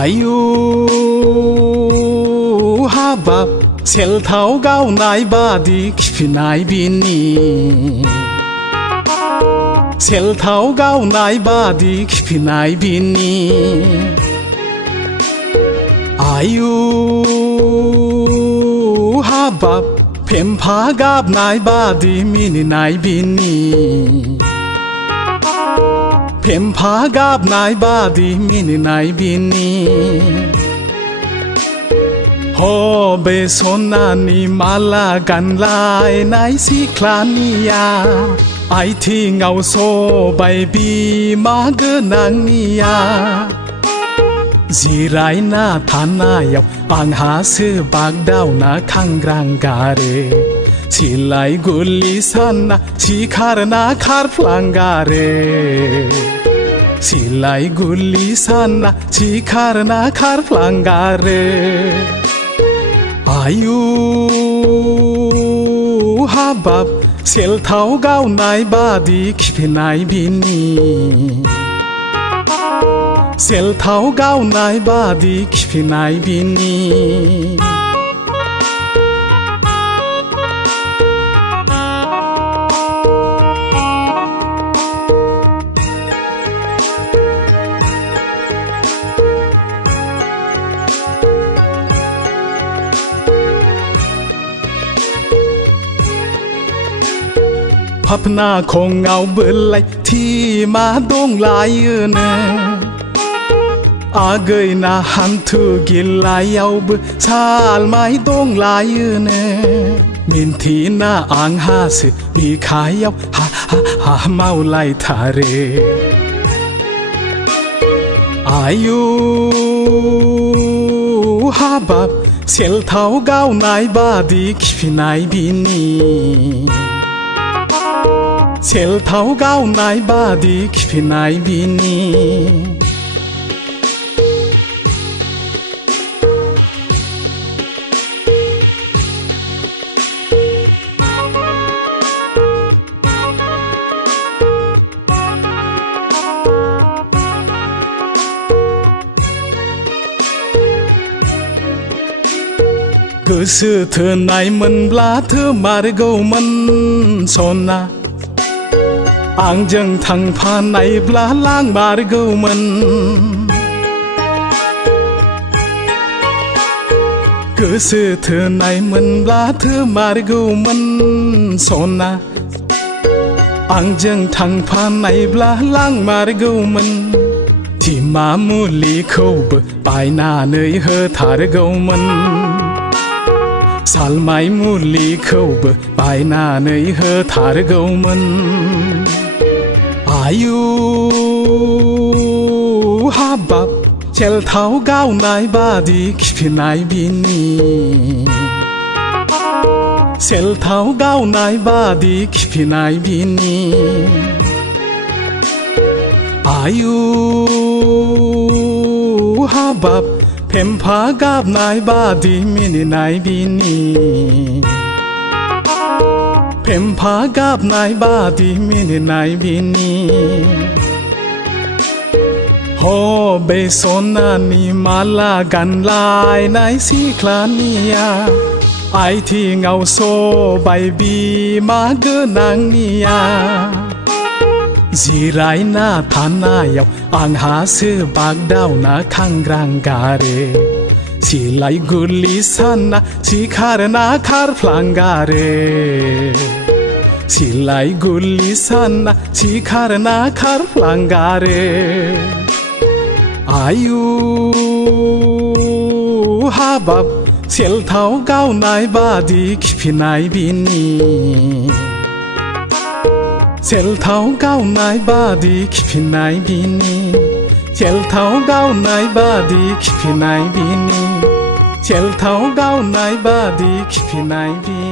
आयु हाबाब सेलथाव गावनाय बादि खिफिनाय बिनि सेलथाव गावनाय बादि खिफिनाय बिनि आयु हाबाब फेम्फा गाबनाय बादि मिनिनाय बिनि फेम्फा गाबनाय बादि मिनिनाय बिनि हबे सनानि माला गानलायनाय सिख्लानिया आइथिङाव सबाय बिमा गोनांनिया जिरायना थानायाव आंहासो बागदावना खांग्रां गारो सिलाय गुलि सानना सिखारना खारफ्लांगारो सिलाय गुलि सानना सिखारना खारफ्लांगारो आयु हाबाब सेलथाव गावनाय बादि खिफिनाय बिनि सेलथाव गावनाय बादि खिफिनाय बिनि फाफना खङाव बोलाय थिमा दंलायोनो आगैना हान्थु गिलायावबो सालमाय दंलायोनो मिन्थिना आंहासो बिखायाव हा हा हा मावलायथारो आयु हाबाब सेलथाव गावनाय बादि खिफिनाय बिनि सेलथाव गावनाय बादि खिफिनाय बिनि गोसो थोनाय मोनब्ला थोमारगौमोन सना आंजों थांफानायब्ला लांमारगौमोन गोसो थोनाय मोनब्ला थोमारगौमोन सना आंजों थांफानायब्ला लांमारगौमोन थिमा मुलिखौबो बायनानै होथारगौमोन सालमाय मुलिखौबो बायनानै होथारगौमोन आयु हाबाब सेलथाव गावनाय बादि खिफिनाय बिनि सेलथाव गावनाय बादि खिफिनाय बिनि आयु हाबाब फेम्फा गाबनाय बादि मिनिनाय बिनि फेम्फा गाबनाय बादि मिनिनाय बिनि हबे सनानि माला गानलायनाय सिख्लानिया आइथिङाव सबाय बिमा गोनांनिया जिरायना थानायाव आंहासो बागदावना खांग्रां गारो सिलाय गुलि सानना सिखारना खारफ्लांगारो सिलाय गुलि सानना सिखारना खारफ्लांगारो आयु हाबाब सेलथाव गावनाय बादि खिफिनाय बिनि सेलथाव गावनाय बादि खिफिनाय बिनि सेलथाव गावनाय बादि खिफिनाय बिनि सेलथाव गावनाय बादि खिफिनाय बिनि